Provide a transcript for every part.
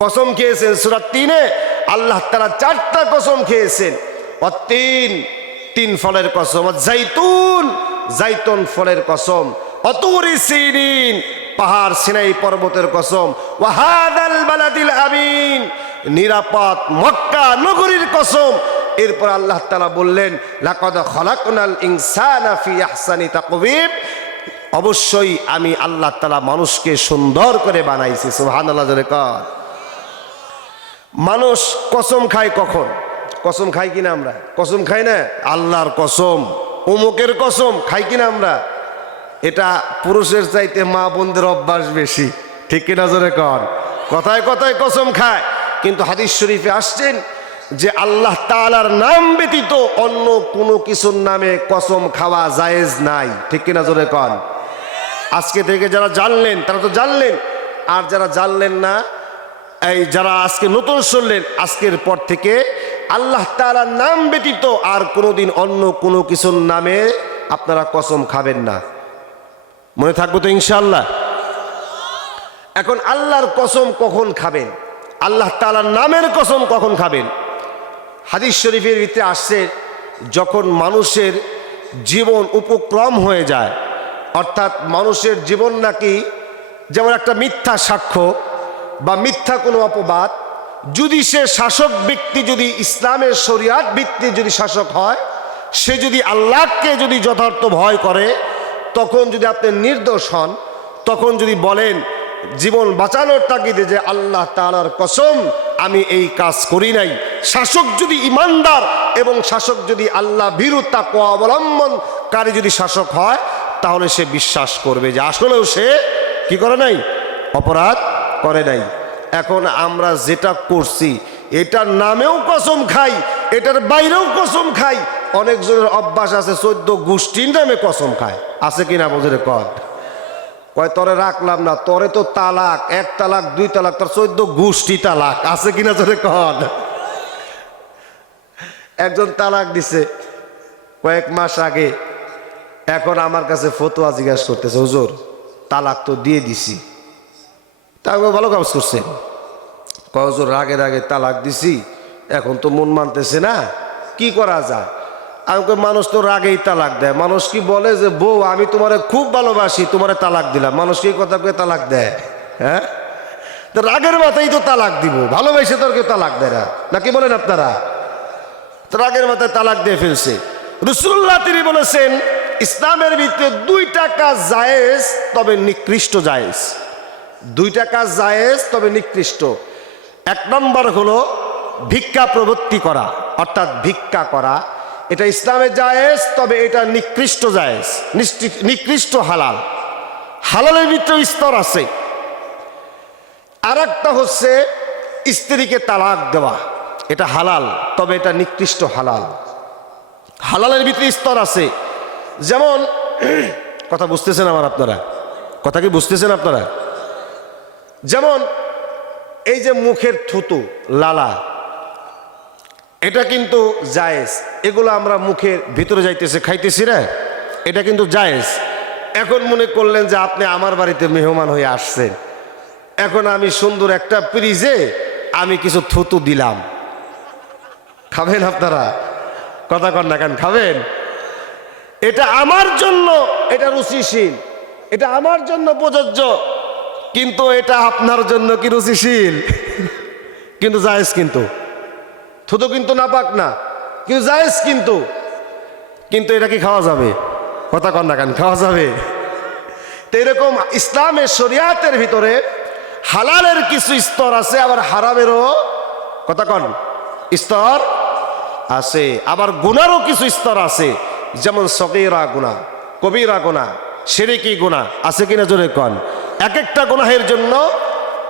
কসম খেয়েছেন সূরা ৩-এ আল্লাহ তাআলা ৪টা কসম খেয়েছেন। তিন তিন ফলের কসম, জাইতুন জাইতুন ফলের কসম, অতুরি সিনিন পাহাড় সিনাই পর্বতের কসম, ওয়া হাদাল বালাদিল আমিন নিরাপদ মক্কা নগরীর কসম। এরপর আল্লাহ তাআলা বললেন লাকাদ খালাকনাল ইনসানা ফি আহসানি তাকওয়িম, অবশ্যই আমি আল্লাহ তাআলা মানুষকে সুন্দর করে বানাইছি। সুবহানাল্লাহ জোরে কর। মানুষ কসম খায় কখন? কসম খাই কিনা আমরা? কসম খাই না? আল্লাহর কসম, অমুকের কসম খাই কিনা আমরা? এটা পুরুষের চাইতে মা বোনদের অভ্যাস বেশি, ঠিক কিনা জোরে কর। কথায় কথায় কসম খায়, কিন্তু হাদিস শরীফে আসছেন যে আল্লাহ তাআলার নাম ব্যতীত অন্য কোনো কিছুর নামে কসম খাওয়া জায়েজ নাই, ঠিক কিনা জোরে কর। আজকে থেকে যারা জানলেন তারা তো জানলেন, আর যারা জানলেন না, এই যারা আজকে নতুন শুনলেন, আজকের পর থেকে আল্লাহ তাআলার নাম ব্যতীত আর কোনোদিন অন্য কোনো কিছুর নামে আপনারা কসম খাবেন না। মনে থাকবো তো ইনশাআল্লাহ? এখন আল্লাহর কসম কখন খাবেন? আল্লাহ তাআলার নামের কসম কখন খাবেন? হাদিস শরীফের ভিতরে আসছে যখন মানুষের জীবন উপক্রম হয়ে যায়, অর্থাৎ মানুষের জীবন নাকি যেমন একটা মিথ্যা সাক্ষ্য বা মিথ্যা কোনো অপবাদ, যদি সে শাসক ব্যক্তি যদি ইসলামের শরিয়াত ভিত্তিক যদি শাসক হয়, সে যদি আল্লাহকে যদি যথার্থ ভয় করে, তখন যদি আপনি নির্দোষ হন, তখন যদি বলেন জীবন বাঁচানোর তাগিদে যে আল্লাহ তাআলার কসম আমি এই কাজ করি নাই, শাসক যদি ইমানদার এবং শাসক যদি আল্লাহ ভীরু তাকওয়া অবলম্বনকারী যদি শাসক হয়, তাহলে সে বিশ্বাস করবে যে আসলেও সে কি করে নাই, অপরাধ করে নাই। এখন আমরা যেটা করছি এটার নামেও কসম খাই, এটার বাইরেও কসম খাই। অনেকজনের অভ্যাস আছে 14 গোষ্ঠীর নামে কসম খায়, আছে কিনা বোঝে কর। কয় তরে রাখলাম না, তরে তো তালাক, 1 তালাক 2 তালাক, তোর 14 গোষ্ঠী তালাক, আছে কিনা জোরে কর। একজন তালাক দিছে কয়েক মাস আগে, এখন আমার কাছে ফতোয়া জিজ্ঞাসা করতেছে, হুজুর তালাক তো দিয়ে দিছি। তা ভালো কাজ করছেন। কয় হুজুর রাগের আগে তালাক দিছি, এখন তো মন মানতেছে না, কি করা যায়? আমি কই মানুষ তো রাগেই তালাক দেয়। মানুষ কি বলে যে বউ আমি তোমারে খুব ভালোবাসি, তোমারে তালাক দিলাম? মানুষ কি কথা কয়ে তালাক দেয়? হ্যাঁ, তো রাগের মাথায় তো তালাক দিব, ভালোবাসে তোর কেউ তালাক দেয় না, নাকি বলেন আপনারা? তো রাগের মাথায় তালাক দিয়ে ফেলছে। রাসূলুল্লাহ তিনি বলেছেন ইসলামের ভিতরে 2টা কাজ জায়েজ, তবে নিকৃষ্ট জায়েজ। 2টা কাজ জায়েজ তবে নিকৃষ্ট। 1 নম্বর হলো ভিক্ষা প্রবৃত্তি করা, অর্থাৎ ভিক্ষা করা, এটা ইসলামে জায়েজ, তবে এটা নিকৃষ্ট জায়েজ, নিকৃষ্ট হালাল। হালালের ভিতরে স্তর আছে। আর একটা হচ্ছে স্ত্রীকে তালাক দেওয়া, এটা হালাল, তবে এটা নিকৃষ্ট হালাল। হালালের ভিতরে স্তর আছে। যেমন কথা বুঝতেছেন আমার আপনারা? কথা কি বুঝতেছেন আপনারা? যেমন এই যে মুখের থুতু লালা, এটা কিন্তু জায়েজ। এগুলো আমরা মুখের ভিতরে যাইতেছে খাইতেছি না, এটা কিন্তু জায়েজ। এখন মনে করলেন যে আপনি আমার বাড়িতে মেহমান হয়ে আসছেন, এখন আমি সুন্দর একটা ফ্রিজে আমি কিছু থুতু দিলাম, খাবেন আপনারা? কথা কন না কেন? খাবেন? এটা আমার জন্য এটা রুচিশীল, এটা আমার জন্য প্রযোজ্য, কিন্তু এটা আপনার জন্য কি রুচিশীল? কিন্তু জায়েজ। কিন্তু থুতু কিন্তু নাপাক না, কিন্তু জায়েজ। কিন্তু এটা কি খাওয়া যাবে? কথা কন না কেন? খাওয়া যাবে? তো এরকম ইসলামের শরিয়াতের ভিতরে হালালের কিছু স্তর আছে, আবার হারামেরও কথা কন স্তর আছে, আবার গুনারও কিছু স্তর আছে। যেমন সগীরা গুনাহ, কবিরা গুনাহ, শিরকি গুনাহ, আছে কিনা জোরে কন। এক একটা গুনাহের জন্য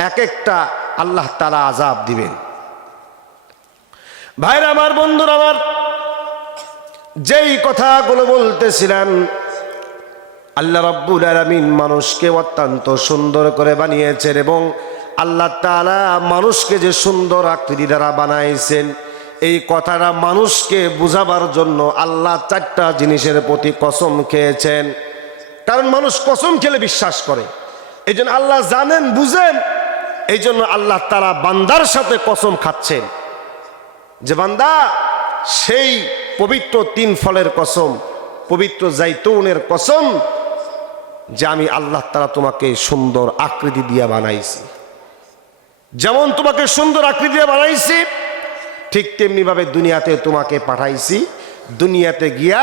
এক একটা আল্লাহ তাআলা আযাব দিবেন। ভাইরা আমার, বন্ধুরা আমার, যেই কথাগুলো বলতেছিলেন, আল্লাহ রাব্বুল আলামিন মানুষকে অত্যন্ত সুন্দর করে বানিয়েছেন, এবং আল্লাহ তাআলা মানুষকে যে সুন্দর আকৃতি দ্বারা বানাইছেন, এই কথাটা মানুষকে বুঝাবার জন্য আল্লাহ 4টা জিনিসের প্রতি কসম খেয়েছেন। কারণ মানুষ কসম খেলে বিশ্বাস করে, এই জন্য আল্লাহ জানেন বুঝেন এই জন্য আল্লাহ তাআলা বান্দার সাথে কসম খাচ্ছেন যে বান্দা সেই পবিত্র 3 ফলের কসম, পবিত্র জাইতুনের কসম, যে আমি আল্লাহ তাআলা তোমাকে সুন্দর আকৃতি দিয়া বানাইছি। যেমন তোমাকে সুন্দর আকৃতি দিয়ে বানাইছি, ঠিক তেমনি ভাবে দুনিয়াতে তোমাকে পাঠাইছি। দুনিয়াতে গিয়া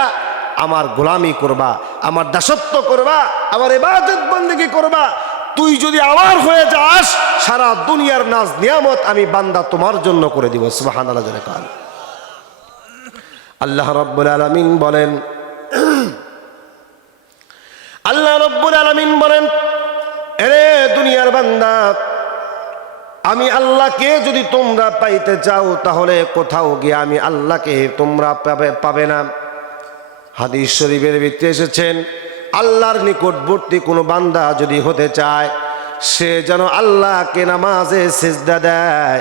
আমার গোলামি করবা, আমার দাসত্ব করবা, আমার ইবাদত বন্দেগী করবা। তুই যদি আমার হয়ে যাস, সারা দুনিয়ার নাজ নিয়ামত আমি বান্দা তোমার জন্য করে দিব। সুবহানাল্লাহ জোরে কান। আল্লাহ রাব্বুল আলামিন বলেন, আল্লাহ রাব্বুল আলামিন বলেন, এরে দুনিয়ার বান্দা, আমি আল্লাহকে যদি তোমরা পাইতে চাও তাহলে কোথাও গিয়ে আমি আল্লাহকে তোমরা পাবে না। হাদিস শরীফের ভিতরে এসেছেন, আল্লাহর নিকটবর্তী কোনো বান্দা যদি হতে চায়, সে যেন আল্লাহকে নামাজে সিজদা দেয়।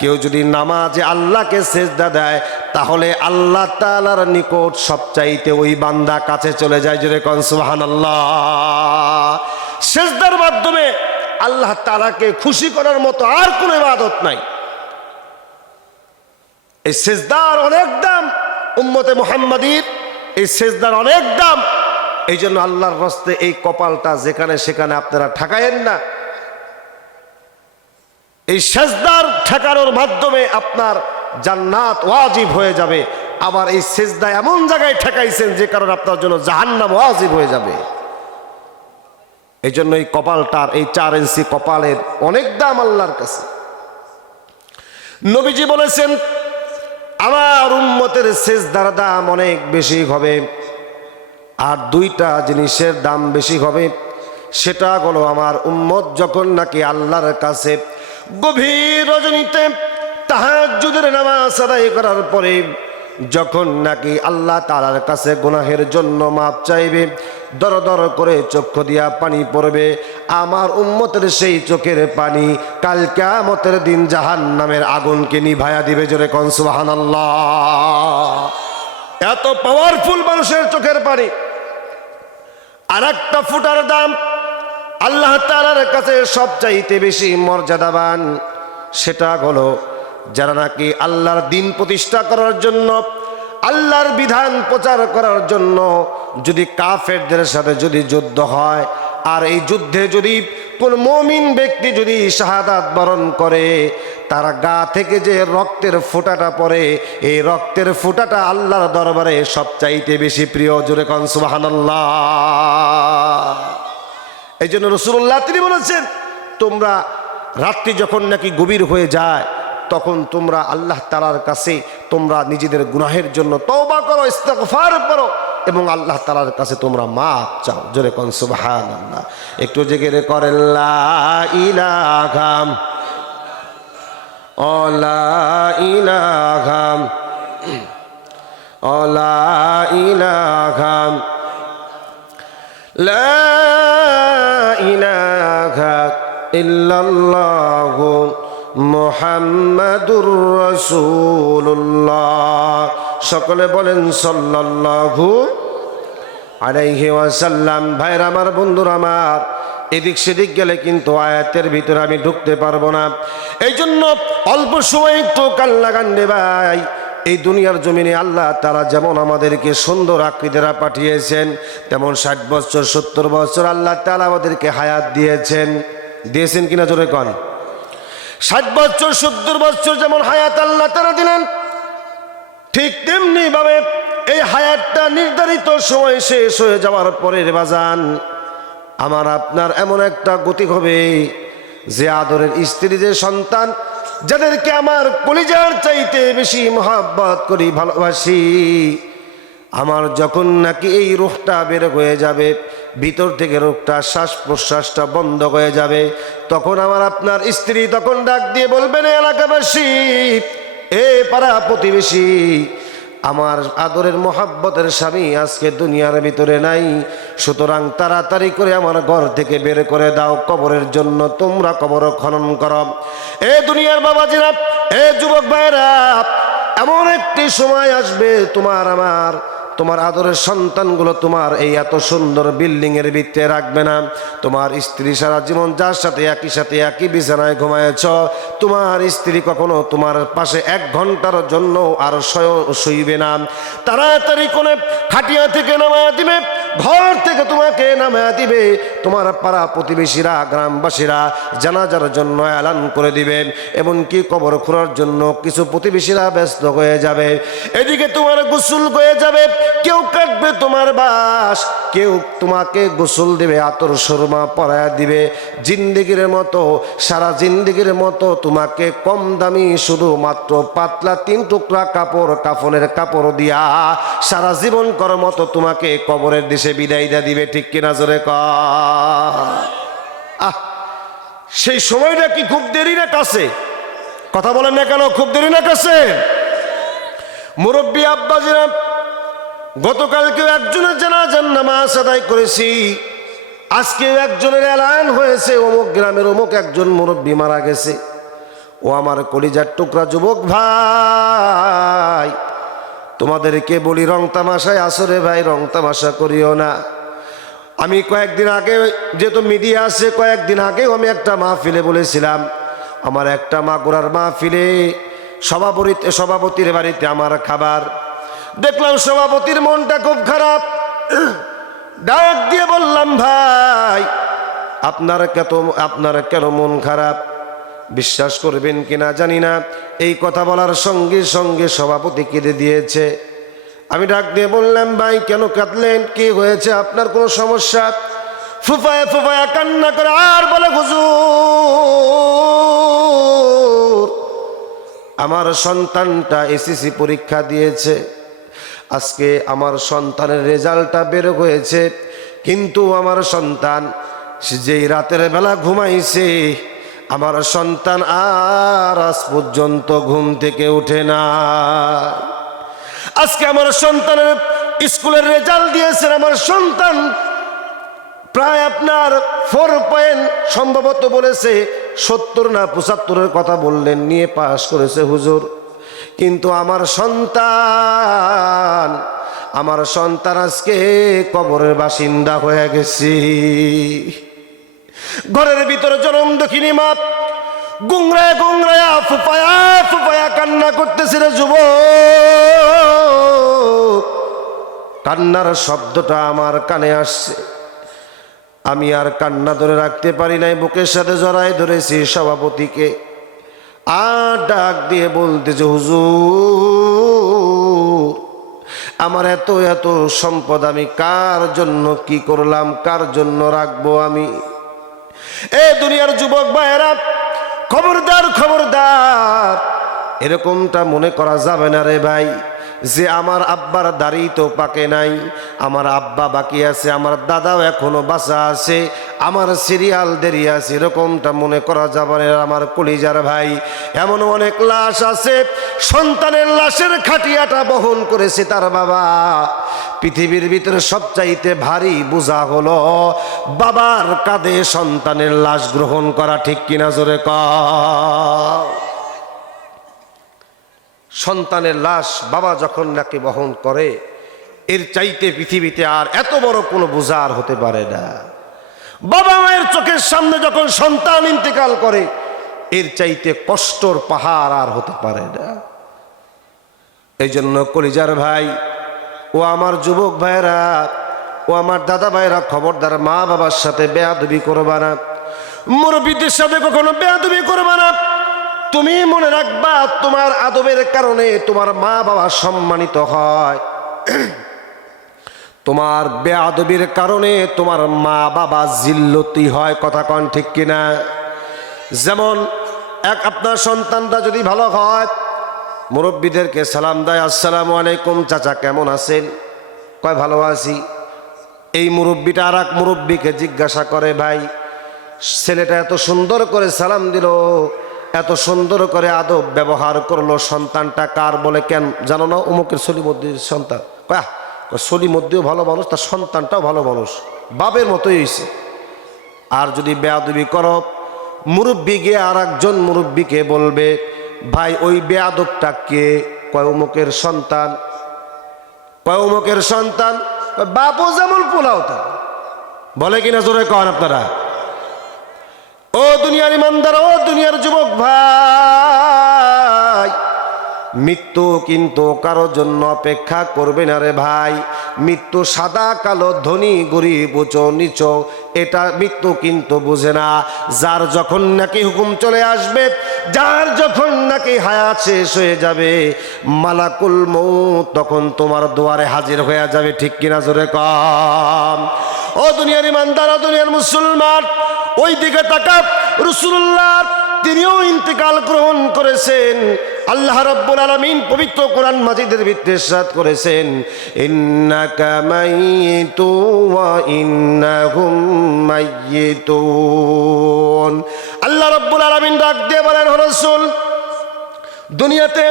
কেউ যদি নামাজে আল্লাহকে সিজদা দেয়, তাহলে আল্লাহ তাআলার নিকট সবচাইতে ওই বান্দা কাছে চলে যায়। জোরে কোন সুবহানাল্লাহ। সিজদার মাধ্যমে আল্লাহ তাআলাকে খুশি করার মতো আর কোনো ইবাদত নাই। এই সিজদার অনেক দাম, উম্মতে মুহাম্মাদীর এই সিজদার অনেক দাম। এই জন্য আল্লাহর রাস্তে এই কপালটা যেখানে সেখানে আপনারা ঠেকায়েন না। এই সিজদার ঠেকানোর মাধ্যমে আপনার জান্নাত ওয়াজিব হয়ে যাবে। আবার এই সিজদা এমন জায়গায় ঠেকাইছেন যে কারণে আপনার জন্য জাহান্নাম ওয়াজিব হয়ে যাবে। এই জন্য এই কপালটার, এই 4 ইঞ্চি কপালের অনেক দাম আল্লাহর কাছে। নবীজি বলেছেন, আমার উম্মতের সিজদার দাম অনেক বেশি হবে, আর 2টা জিনিসের দাম বেশি হবে। সেটা হলো, আমার উম্মত যখন নাকি আল্লাহর কাছে গভীর রজনীতে তাহাজ্জুদের নামাজ আদায় করার পরে যখন নাকি আল্লাহ তাআলার কাছে গুনাহের জন্য মাপ চাইবে, দর দর করে চক্ষু দিয়া পানি পড়বে, আমার উম্মতের সেই চোখের পানি কাল কিয়ামতের দিন জাহান্নামের আগুনকে নিভায়া দিবে। জোরে কোন সুবহানাল্লাহ। এত পাওয়ারফুল মানুষের চোখের পানি। আর একটা ফুটার দাম আল্লাহ তাআলার কাছে সবচাইতে বেশি মর্যাদাবান। সেটা হলো, যারা নাকি আল্লাহর দ্বীন প্রতিষ্ঠা করার জন্য, আল্লাহর বিধান প্রচার করার জন্য যদি কাফেরদের সাথে যদি যুদ্ধ হয়, আর এই যুদ্ধে যদি কোন মুমিন ব্যক্তি যদি শাহাদাত বরণ করে, তার গা থেকে যে রক্তের ফোঁটাটা পড়ে, এই রক্তের ফোঁটাটা আল্লাহর দরবারে সবচাইতে বেশি প্রিয়। জোরে কোন সুবহানাল্লাহ। এই জন্য রাসূলুল্লাহ তিনি বলেছেন, তোমরা রাত্রি যখন নাকি গভীর হয়ে যায়, তখন তোমরা আল্লাহ তাআলার কাছে তোমরা নিজেদের গুনাহের জন্য তওবা করো, ইস্তিগফার করো, এবং আল্লাহ তাআলার কাছে তোমরা মাপ চাও। জোরে কোন সুবহানাল্লাহ। একটু জেগে করেন লা ইলাহা লা ইলাহা লা ইলাহা লা ইলাহা ইল্লাল্লাহু মুহাম্মাদুর রাসূলুল্লাহ। সকলে বলেন সাল্লাল্লাহু আলাইহি ওয়াসাল্লাম। ভাইরা আমার, বন্ধুরা আমার, এদিক সেদিক গেলে কিন্তু আয়াতের ভিতরে আমি ঢুকতে পারবো না। এই জন্য অল্প সময় একটু কান লাগান রে ভাই। এই দুনিয়ার জমিনে আল্লাহ তাআলা যেমন আমাদেরকে সুন্দর আকৃতিরা পাঠিয়েছেন, তেমন 60 বছর 70 বছর আল্লাহ তাআলা আমাদেরকে হায়াত দিয়েছেন। দিয়েছেন কিনা জোরে কন। 60 বছর 70 বছর যেমন হায়াত আল্লাহ তাআলা দিলেন, ঠিক তেমনি ভাবে এই হায়াতটা নির্ধারিত সময় শেষ হয়ে যাওয়ার পরে রে বাজান, আমার আপনার এমন একটা গতি হবে যে আদরের স্ত্রী, যে সন্তান, যাদেরকে আমার কলিজার চাইতে বেশি মহব্বত করি, ভালোবাসি, আমার যখন নাকি এই রূহটা বের হয়ে যাবে, ভিতর থেকে রূহটা, শ্বাস প্রশ্বাসটা বন্ধ হয়ে যাবে, তখন আমার আপনার স্ত্রী তখন ডাক দিয়ে বলবেন, এলাকাবাসী, এ পাড়া প্রতিবেশী, আমার আদরের মহাব্বতের স্বামী আজকে দুনিয়ার ভিতরে নাই, সুতরাং তাড়াতাড়ি করে আমার ঘর থেকে বের করে দাও, কবরের জন্য তোমরা কবর খনন করো। এ দুনিয়ার বাবাজিরা, এ যুবক ভাইরা, এমন একটি সময় আসবে তোমার আমার তোমার আদরের সন্তানগুলো তোমার এই এত সুন্দর বিল্ডিং এর ভিতরে রাখবে না। তোমার স্ত্রী সারা জীবন যার সাথে একই বিছানায় ঘুমায়েছ, তোমার স্ত্রী কখনো তোমার পাশে 1 ঘন্টার জন্য আর শুইবে না। তাড়াতাড়ি করে খাটিয়া থেকে নামায়া দিবে, ঘর থেকে তোমাকে নামায়া দিবে। তোমার পাড়া প্রতিবেশীরা, গ্রামবাসীরা জানাজার জন্য এলান করে দিবেন, এমনকি কবর খোঁড়ার জন্য কিছু প্রতিবেশীরা ব্যস্ত হয়ে যাবে। এদিকে তোমার গোসল হয়ে যাবে, কেউ কাটবে তোমার বাস, কেউ তোমাকে গোসল দেবে, আতর সুরমা পরায়া দিবে। জিন্দেগির মতো, সারা জিন্দেগির মতো তোমাকে কম দামি শুধুমাত্র পাতলা 3 টুকরা কাপড়, কাফনের কাপড় দিয়া সারা জীবন কর মতো তোমাকে কবরের দেশে বিদায় দিয়ে দিবে। ঠিক কিনা জোরে কর। সেই সময়টা কি খুব দেরি না কাছে? কথা বলেন না কেন, খুব দেরি না কাছে? মুরব্বী আব্বাজিরা, গতকালকে একজনের জানাজার নামাজ আদায় করেছি, আজকে একজনের এলান হয়েছে অমুক গ্রামের অমুক একজন মুরব্বী মারা গেছে। ও আমার কলিজার টুকরা যুবক ভাই, তোমাদেরকে বলি রং তামাশায় আসরে ভাই, রং তামাশা করিও না। আমি কয়েকদিন আগে, যেহেতু মিডিয়া আছে, কয়েকদিন আগেও আমি একটা মাহফিলে বলেছিলাম, আমার একটা মাগুরার মাহফিলে সভাপতির বাড়িতে আমার খাবার, দেখলাম সভাপতির মনটা খুব খারাপ। ডাক দিয়ে বললাম, ভাই আপনার কেন মন খারাপ? বিশ্বাস করবেন কিনা জানি না, এই কথা বলার সঙ্গে সঙ্গে সভাপতি কেঁদে দিয়েছে। আমি ডাক দিয়ে বললাম, ভাই কেন কাঁদলেন? কি হয়েছে? আপনার কোনো সমস্যা? ফুফায়া ফুফায়া কান্না করে আর বলে, হুজুর আমার সন্তানটা এসএসসি পরীক্ষা দিয়েছে, আজকে আমার সন্তানের রেজাল্টটা বের হয়েছে, কিন্তু আমার সন্তান যেই রাতের বেলা ঘুমাইছে, আমার সন্তান আর আজ পর্যন্ত ঘুম থেকে উঠে না। আজকে আমার সন্তানের স্কুলের রেজাল্ট দিয়েছেন, আমার সন্তান প্রায় আপনার 4 পয়েন্ট সম্ভবত বলেছে, 70 না 75 কথা বললেন, নিয়ে পাস করেছে হুজুর। কিন্তু আমার সন্তান আজকে কবরের বাসিন্দা হয়ে গেছে। ঘরের ভিতরে জনম দক্ষিণী মা গুংরায়া গুংরায়া ফুপায়া ফুপায়া কান্না করতেছে রে যুবক। কান্নার শব্দটা আমার কানে আসছে, আমি আর কান্না ধরে রাখতে পারি নাই, বুকের সাথে জড়াই ধরেছি সভাপতিকে। আর ডাক দিয়ে বলতেছে, হুজুর আমার এত এত সম্পদ আমি কার জন্য কি করলাম, কার জন্য রাখবো আমি? এ দুনিয়ার যুবক ভাইয়েরা, খবরদার খবরদার, এরকমটা মনে করা যাবে না রে ভাই, যে আমার আব্বার দাড়ি তো পাকে নাই, আমার আব্বা বাকি আছে, আমার দাদাও এখনো বাঁচা আছে, আমার সিরিয়াল দেরি আছে, এরকমটা মনে করা যাবে না আমার কলিজার ভাই। এমন অনেক লাশ আছে, সন্তানের লাশের খাটিয়াটা বহন করেছে তার বাবা। পৃথিবীর ভিতরে সবচাইতে ভারী বোঝা হলো বাবার কাঁধে সন্তানের লাশ গ্রহণ করা। ঠিক কিনা জোরে কর। সন্তানের লাশ বাবা যখন নাকি বহন করে, এর চাইতে পৃথিবীতে আর এত বড় কোনো বোঝা আর হতে পারে না। বাবা মায়ের চোখের সামনে যখন সন্তান ইন্তেকাল করে, এর চাইতে কষ্টর পাহাড় আর হতে পারে না। এই জন্য কলিজার ভাই, ও আমার যুবক ভাইরা, ও আমার দাদা ভাইরা, খবরদার মা বাবার সাথে বেয়াদবি করবা না, মুরব্বীদের সাথে কখনো বেয়াদবি করবা না। তুমি মনে রাখবা, তোমার আদবের কারণে তোমার মা বাবা সম্মানিত হয়, তোমার বেয়াদবির কারণে তোমার মা বাবা জিল্লতি হয়। কথা কন ঠিক কিনা? যেমন আপনার সন্তানটা যদি ভালো হয়, মুরব্বীদেরকে সালাম দেয়, আসসালামু আলাইকুম চাচা কেমন আছেন? কয় ভালো আছি। এই মুরব্বীটা আর এক মুরব্বীকে জিজ্ঞাসা করে, ভাই ছেলেটা এত সুন্দর করে সালাম দিল, এত সুন্দর করে আদব ব্যবহার করলো, সন্তানটা কার? বলে কেন জানো না? অমুকের সলিমদ্দির সন্তান। সলিমদ্দিও ভালো মানুষ, তার সন্তানটাও ভালো মানুষ, বাপের মতোই হয়েছে। আর যদি বেয়াদবি করো, মুরব্বী গিয়ে আর একজন মুরব্বীকে বলবে, ভাই ওই বেয়াদবটা কে? কয় অমুকের সন্তান। কয় অমুকের সন্তান, কয় বাপও যেমন পোলাও তো। বলে কিনা জোরে কন আপনারা? ও দুনিয়ার ইমানদার, ও দুনিয়ার যুবক ভাই, মৃত্যু কিন্তু কারোর জন্য অপেক্ষা করবে না রে ভাই। মৃত্যু সাদা কালো, ধনী গরিব, উঁচু নিচু, এটা মৃত্যু কিন্তু বুঝে না। যার যখন নাকি হুকুম চলে আসবে, যার যখন নাকি হায়াত শেষ হয়ে যাবে, মালাকুল মউত তখন তোমার দুয়ারে হাজির হয়ে যাবে। ঠিক কিনা জোরে কম? ও দুনিয়ার ইমানদার, ও দুনিয়ার মুসলমান, ওই দিকে তাকাব। রাসূলুল্লাহ তিনিও ইন্তেকাল গ্রহণ করেছেন। আল্লাহ রাব্বুল আলামিন পবিত্র কোরআন মাজিদের ভিতরে ইরশাদ করেছেন, ইন্নাকা মাইয়িতু ওয়া ইন্নাহুম মাইয়িতুন। আল্লাহ রাব্বুল আলামিন ডাক দিয়ে বলেন, ও রাসূল, দুনিয়াতে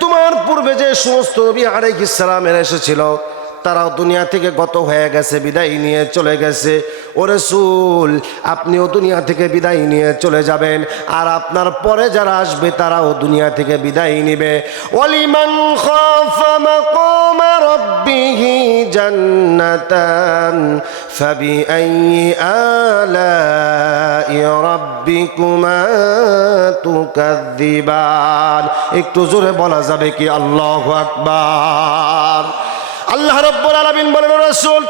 তোমার পূর্বে যে সমস্ত নবী আলাইহিস সালামের এসেছিল, তারাও দুনিয়া থেকে গত হয়ে গেছে, বিদায় নিয়ে চলে গেছে। ও রাসূল, আপনিও দুনিয়া থেকে বিদায় নিয়ে চলে যাবেন, আর আপনার পরে যারা আসবে তারাও দুনিয়া থেকে বিদায় নিবে। ওয়ালিমান খাফা মাকামা রাব্বিহি জান্নাতান ফাবিআইয়ি আলাই রাব্বিকুমা তুকাযযিবান। একটু জোরে বলা যাবে কি আল্লাহু আকবার? আল্লাহ রাব্বুল আলামিন বলেন, রাসূল,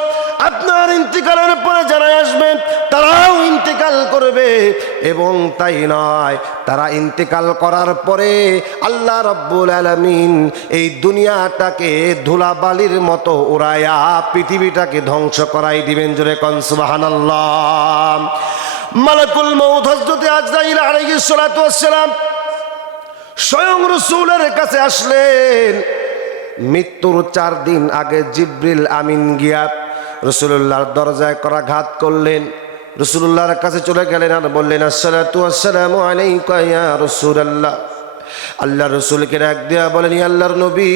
আপনার ইন্তিকালের পরে যারা আসবেন তারাও ইন্তিকাল করবে। এবং তাই নয়, তারা ইন্তিকাল করার পরে আল্লাহ রাব্বুল আলামিন এই দুনিয়াটাকে ধুলাবালির মতো উড়াইয়া পৃথিবীটাকে ধ্বংস করাই দিবেন। জোরে কোন সুবহানাল্লাহ। মালাকুল মউত হযরত আজরাইল আলাইহিস সালাতু ওয়াস সালাম স্বয়ং রাসূলের কাছে আসলেন। মৃত্যুর 4 দিন আগে জিবরিল আমিন গিয়া রাসূলুল্লাহর দরজায় করাঘাত করলেন। রাসূলুল্লাহর কাছে চলে গেলেন আর বললেন, আসসালাতু ওয়াসসালামু আলাইকা ইয়া রাসূলুল্লাহ। আল্লাহ রাসূলকে ডাক দিয়া বলেন, ইয়া আল্লাহর নবী,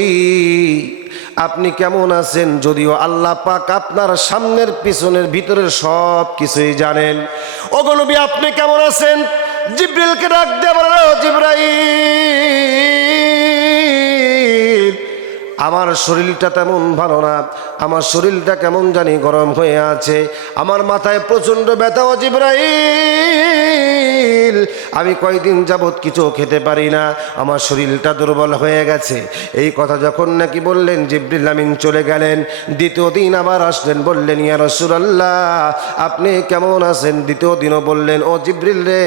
আপনি কেমন আছেন? যদিও আল্লাহ পাক আপনার সামনের পিছনের ভিতরের সব কিছুই জানেন। ওগো নবী, আপনি কেমন আছেন? জিবরিলকে ডাক দিয়া বলেন, ও জিবরাইল, আমার শরীরটা তেমন ভালো না, আমার শরীরটা কেমন জানি গরম হয়ে আছে, আমার মাথায় প্রচণ্ড ব্যথা। ও জিবরাইল, আমি কয়দিন যাবৎ কিছু খেতে পারি না, আমার শরীরটা দুর্বল হয়ে গেছে। এই কথা যখন নাকি বললেন, জিবরিল আমিন চলে গেলেন। দ্বিতীয় দিন আবার আসলেন, বললেন, ইয়া রাসূলুল্লাহ, আপনি কেমন আছেন? দ্বিতীয় দিনও বললেন, ও জিবরিল রে,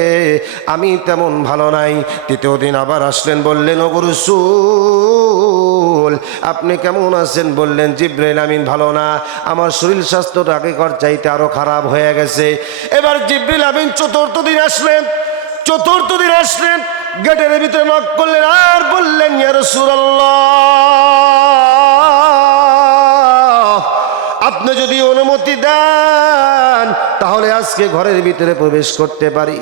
আমি তেমন ভালো নাই। তৃতীয় দিন আবার আসলেন, বললেন, ও রাসূল, আপনি কেমন আছেন? বললেন, জিবরাইল আমিন ভালো না, আমার শরীর স্বাস্থ্যটা আগেকার চাইতে আরো খারাপ হয়ে গেছে। এবার জিবরাইল আমিন চতুর্থ দিন আসলেন। গেটের ভিতরে নক করলেন আর বললেন, ইয়া রাসূলুল্লাহ, আপনি যদি অনুমতি দেন তাহলে আজকে ঘরের ভিতরে প্রবেশ করতে পারি।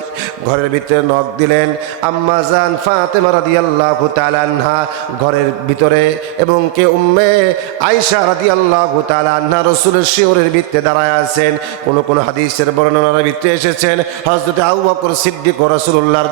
ঘরের ভিতরে নক দিলেন। আম্মা জান ফাতেমা রাদিয়াল্লাহু তাআলা আনহা ঘরের ভিতরে, এবং কে উম্মে আয়েশা রাদিয়াল্লাহু তাআলা আনহা রাসূলের শিয়রের ভিতরে দাঁড়ায় আছেন। কোন কোন হাদিসের বর্ণনার ভিতরে এসেছেন হযরত আবু বকর সিদ্দিক রাসূলুল্লাহর